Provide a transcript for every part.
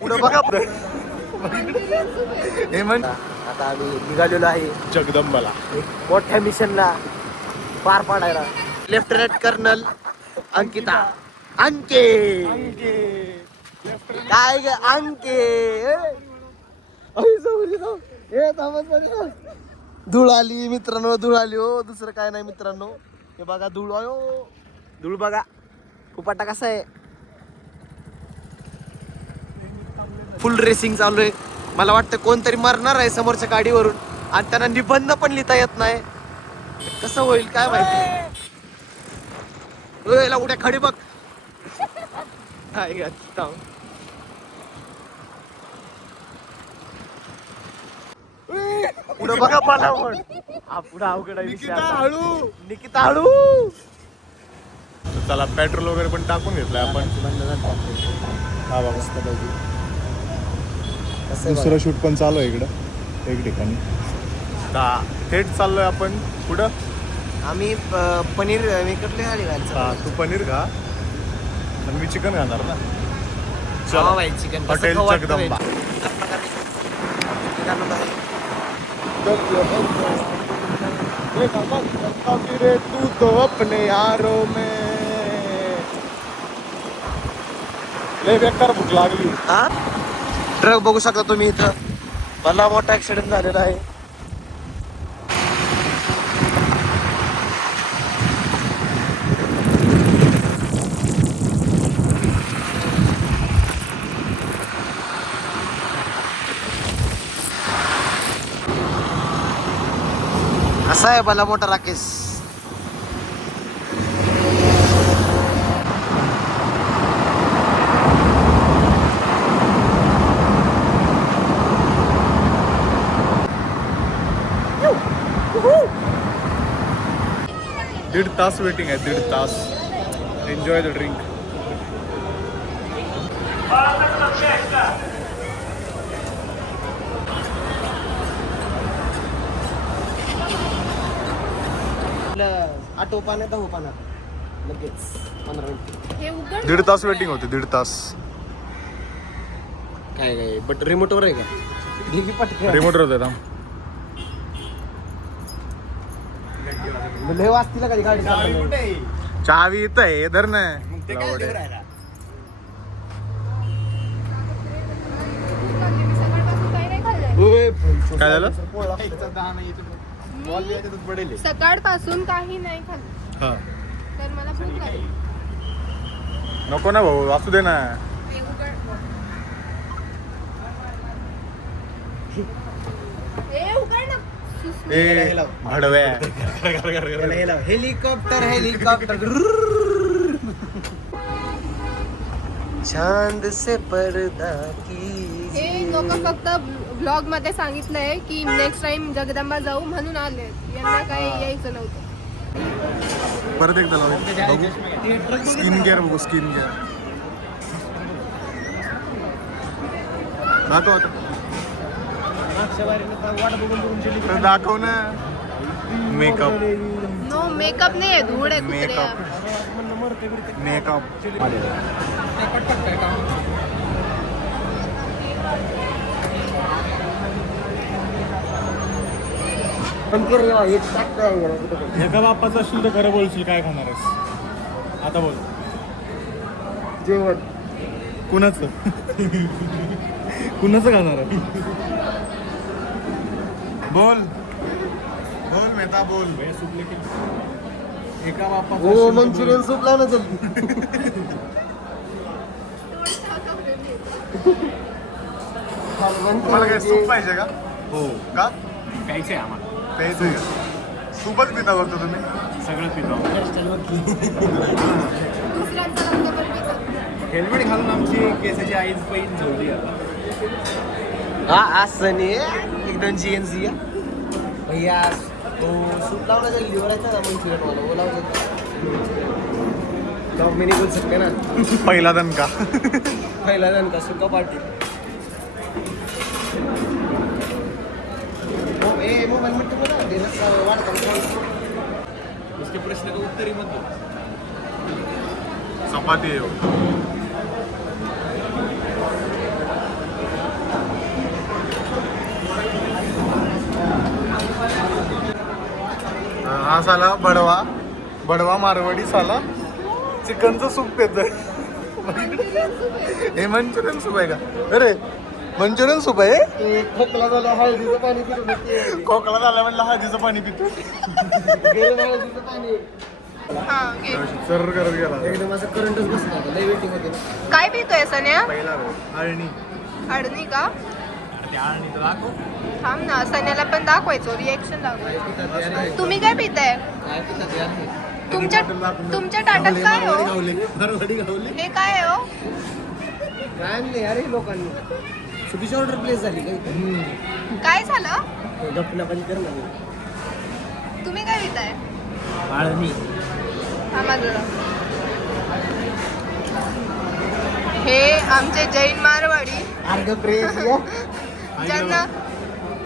पुढं बघा हे म्हण. आता आम्ही निघालेलो आहे जगदंबाला, एक मोठ्या मिशनला पार पाडायला. लेफ्टनंट कर्नल अंकिता अंके काय ग अंके. धूळ आली मित्रांनो, धूळ आली हो, दुसरं काय नाही मित्रांनो. हे बघा धूळ आयो, धूळ बघा फुपाटा कसा आहे. फुल रेसिंग चालू आहे. मला वाटतं कोणतरी मरणार आहे समोरच्या गाडीवरून आणि त्यांना निबंध पण लिहिता येत नाही. कसं होईल काय माहिती. उद्या खडी बघ. पुढं बघा मला पण पुढं अवघड आहे. निकिता हळू. चला पेट्रोल वगैरे पण टाकून घेतलंय आपण. हा बाबा, दुसरं शूट पण चालू आहे इकडं एक ठिकाणी. थेट चाललोय आपण पुढं. आम्ही पनीर विकतले गाडी घालतो. तू पनीर खा आणि मी चिकन खाणार ना. चला भाई चिकन हॉटेल जगदंबा. तू तो अपने यारों में लय बेकार भूक लागली. हा ट्रक बघू शकता तुम्ही इथं. भला मोठा ऍक्सिडेंट झालेला आहे. असा आहे भला मोठा राकेश. दीड तास वेटिंग आहे, दीड तास. Enjoy the drink. आठो पाण्यात 10 पाण्यात लगेच 15 मिनिट. दीड तास वेटिंग होते, दीड तास. काय काय बट रिमोटवर आहे का. रिमोटर होते ना. लय वाजतील कधी गाडी. चावी इथं आहे धर ना. काय झालं. सकाळपासून काही नाही खाल्लं तर मला भूक लागली. नको ना भाऊ, असू दे ना. ए भडव्या. Helicopter helicopter. चांद से पर्दा की. हे लोक फक्त ब्लॉग मध्ये सांगितलंय की नेक्स्ट टाइम जगदंबा जाऊ म्हणून आले. यांना काही यायचं नव्हतं. परत एकदा लावू. स्किन केअर बघू, स्किन केअर दाखव आता. दाखव ना. मेकअप. नो मेकअप नाही आहे, धूळ आहे. Makeup makeup. एका बाप्पाचं असेल तर खरं बोलशील. काय खाणार आहेस आता बोल. जेवण कुणाचं कुणाचं खाणार आहे. बोल बोल मेहता बोल. एका बाप्पा हो मंचुरियन सूप लावणं चालतं. तुम्हाला काय सूप पाहिजे का. हो का प्यायचं आहे आम्हाला. प्यायचं आहे का. सूपच पिता बघतो तुम्ही. सगळं पितो. दुसऱ्यांचा रंग पण पितो. हेल्मेट घालून आमची केसाची आईज पैन झोडली आता. हा असं नाही एकदम GNC भैया. तो सूप लावण्याचा लिव्हर आहे ना मंचुरियन वाला वो लावू शकतो. मी नाही बोल सकते ना. पहिला दणका. पहिला जण का सुका पार्टी. मोबाईल म्हणते मला वाढता इसके प्रश्न का उत्तर ही मत दो. चपाती आहे. हा साला बडवा मारवाडी साला चिकनचं सूप येत. हे मंचुरियन सूप आहे का? अरे मंचुरियन सूप आहे. खोकला झाला हळदीचं पाणी पितो. खोकला झाला म्हणलं हळदीचं पाणी पितो. हळदीचं पाणी हा घे. सर करत गेला. एकदम असं करंटच बसला होता लय वेटिंग होते. काय पितोय सन्या? पहिला अळणी. अडणी का? त्या आणि तर दाखव. थांब ना, सन्याला पण दाखवायचो, रिएक्शन दाखवायचं. तुम्ही काय पिताय? तुमच्या ताटात काय हो? हे काय आहे हो? काय नाही अरे लोकांनी छोटीशी ऑर्डर प्लेस झाली काही. काय झालं? गप्पना पण कर ना. तुम्ही काय पिताय? आळणी. थांबा जरा. हे आमचे जैन मारवाडी अर्ध प्रेस ज्यांना.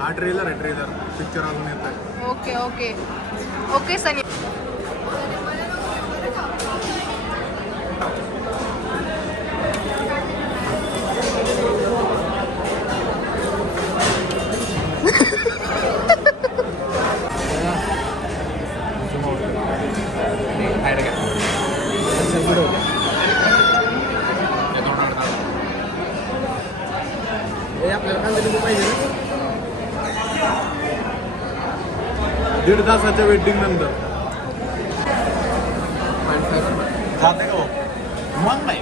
हा ट्रेलर आहे. ट्रेलर पिक्चर अजून येत आहे. ओके ओके ओके सनी. आपल्याला कांदा पाहिजे ना. 1.5 तासाच्या वेटिंग नंतर जाते का? मग नाही.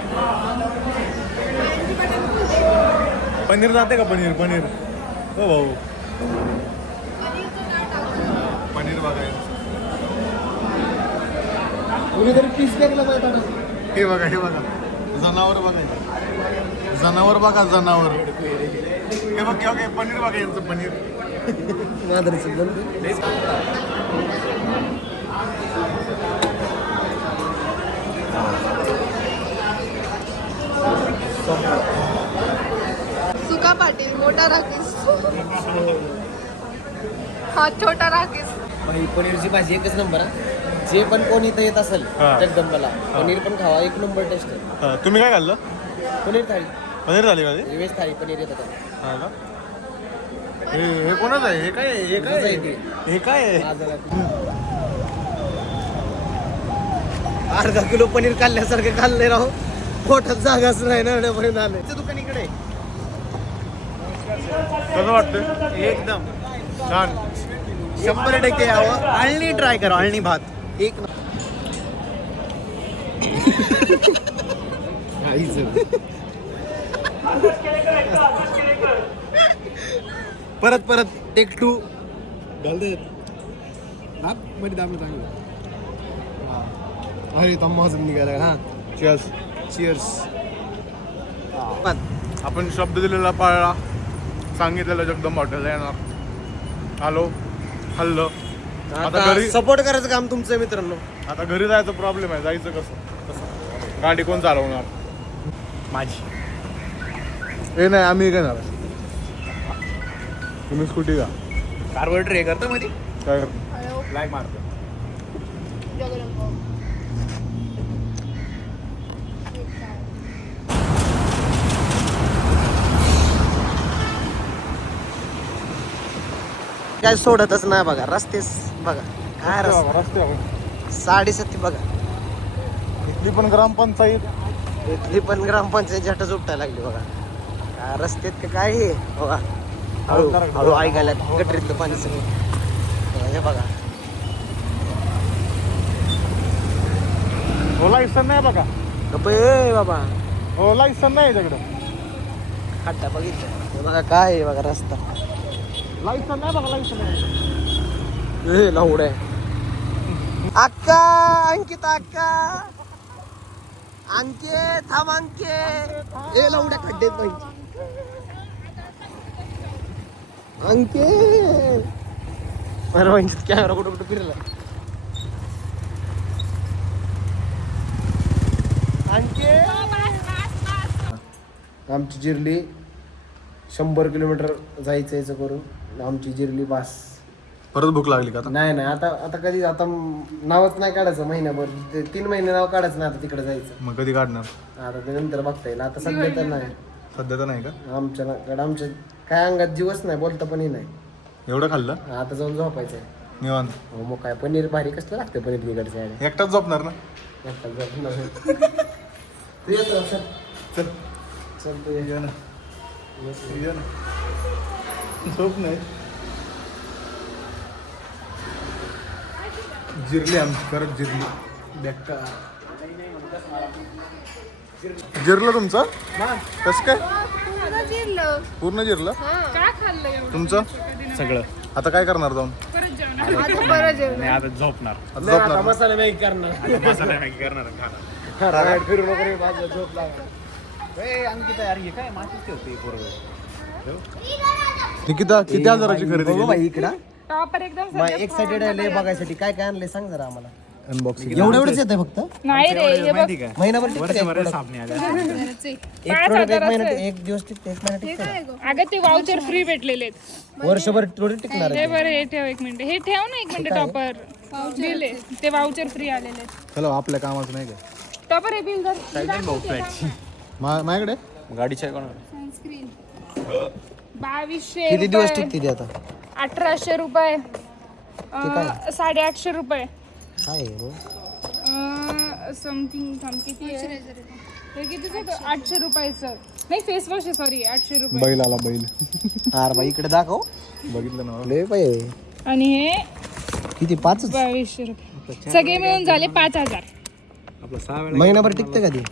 पनीर जाते का? पनीर हो भाऊ. पनीर बघायचं. कुणीतरी पीस फेकला पाहिजे. हे बघा जनावर बघायचं. जनावर बघा. हे बघ ओके पनीर बघायचं. पनीर माधुरीचं बंद. सुका पाटील, मोठा राकेश. हा छोटा राकेश. बाई पनीरची भाजी एकच नंबर हा. जे पण कोण इथं येत असेल हा. जगदंबाला पनीर पण खावा. एक नंबर टेस्ट आहे. तुम्ही काय खाल्लं? पनीर थाळी. पनीर झाली का ती? व्हेज थाळी पनीर येतं. हा का? हे कोणाच आहे? हे काय आहे? अर्धा किलो पनीर खाल्ल्यासारखं खाल्लंय राहू. पोटात जागाच नाही ना पर्यंत आलंय. ते दुकान इकडे. कसं वाटतं? एकदम छान. 100% यावं. आळणी ट्राय करा. आळणी भात एक परत टेक 2 मध्ये दाबलं चांगलं. अरे तम्माजून निघाला हा. चिअर्स. आपण शब्द दिलेला पाळला. सांगितलेलं जगदंबा हॉटेलला येणार. आलो हल्लो. आता घरी सपोर्ट करायचं काम तुमचं मित्रांनो. आता घरी जायचं प्रॉब्लेम आहे. जायचं कसं? गाडी कोण चालवणार? माझी. हे नाही आम्ही काय झालं. तुम्ही स्कूटी का कारवर ट्रे करतो मध्ये काय करतो? फ्लॅग मारतो. जगदंबा. काय सोडतच नाही बघा. रस्तेच बघा काय रस्ते. रस्ते 7:30 बघा. इथली पण ग्रामपंचायत. इथली पण ग्रामपंचायत झटच उपटायला लागली बघा. काय रस्त्यात का काय हे बघा. हळू ऐकायला गटरीतलं पाणी सगळं. हे बघा. हो लायसन नाही बघा. ए बाबा हो लायसन नाही त्याकडं. खड्डा बघितलं हे बघा. काय आहे बघा रस्ता. लायसन नाही बघा. लायसन नाही. हे लावड आहे. अक्का अंकिता अक्का अंके थांब अंके. हे लावड्या खड्डेत पाहिजे. अंके अरे कॅमेरा कुठं कुठं फिरला. अंके आमची जिर्ली 100 किलोमीटर जायचं करून आमची जिर्ली बास. परत भूक लागली का आता? नाही नाही आता आता कधी आता नावच नाही काढायचं महिन्याभर 3 महिने नाव काढायचं नाही आता तिकडे जायचं. मग कधी काढणार? आता ते नंतर बघता येईल. आता सध्या तर नाही. सध्या तर नाही का? आमच्या काय अंगात जीवच नाही, बोलता पण नाही. एवढं खाल्लं आता जाऊन झोपायचंय. निवांत. हो मग काय पनीर भारी कसलं लागतं पनीर बिघडचं आहे. एकटाच झोपणार ना? तू येतो चल चल चल तू ये. ये ना. ये ना. झोप नाही. जिरली आमची, परत जिरली. बेकार. जिरलं तुमचं? कसं काय? पूर्ण जिरलं. पूर्ण जिरलं? काय खाल्लं एवढं? तुमचं? सगळं आता काय करणार जाऊन? आता परत जेवण. नाही आता झोपणार. आता झोपणार ना? मसाला मॅगी करणार. आता मसाला मॅगी करणार आणि खाणार. फिरू नको रे, माझं झोप लागणार. ए, अंकिता यार हे काय मातीच ठेवते पोरगं. निकिता किती हजाराची खरेदी बघू केली? बाई इकडं टॉपर एकदम एक्साइटेड आहे बघायसाठी. काय काय आणलंय सांग जरा आम्हाला. अनबॉक्सिंग. एवढंच येतंय फक्त नाही रे हे बघ माहिती काय? महिनाभर टिकतं का एक वर्षभर product? सापणे आल्या. एक product एक महिना एक दिवस टिकते, एक महिना टिकते. अगं ते वाउचर फ्री भेटलेले आहेत. वर्षभर थोडी टिकणार हे आहे. बरं हे ठेव एक मिनिट, हे ठेव ना एक मिनिट. टॉपर दिले ते वाउचर फ्री आलेले आहेत. चलो आपल्या कामाचं नाही का? टॉपर हे बिल धर. माझ्याकडे गाडीच्या कोण? 2200 किती दिवस रुपये, टिकते ती आता? 1800 रुपये, 850 रुपये, काय आहे हो? समथिंग किती आहे? हे कितीच होतं? 800 रुपयाचं. नाही फेस वॉश आहे, सॉरी 800 रुपये. बैल आला बैल. अरे बाई इकडे दाखव. बघितलं ना? लय बाई आणि हे किती 5 2200 रुपये. सगळे मिळून झाले 5000. आपलं 6 वेळा महिनाभर टिकते का ती?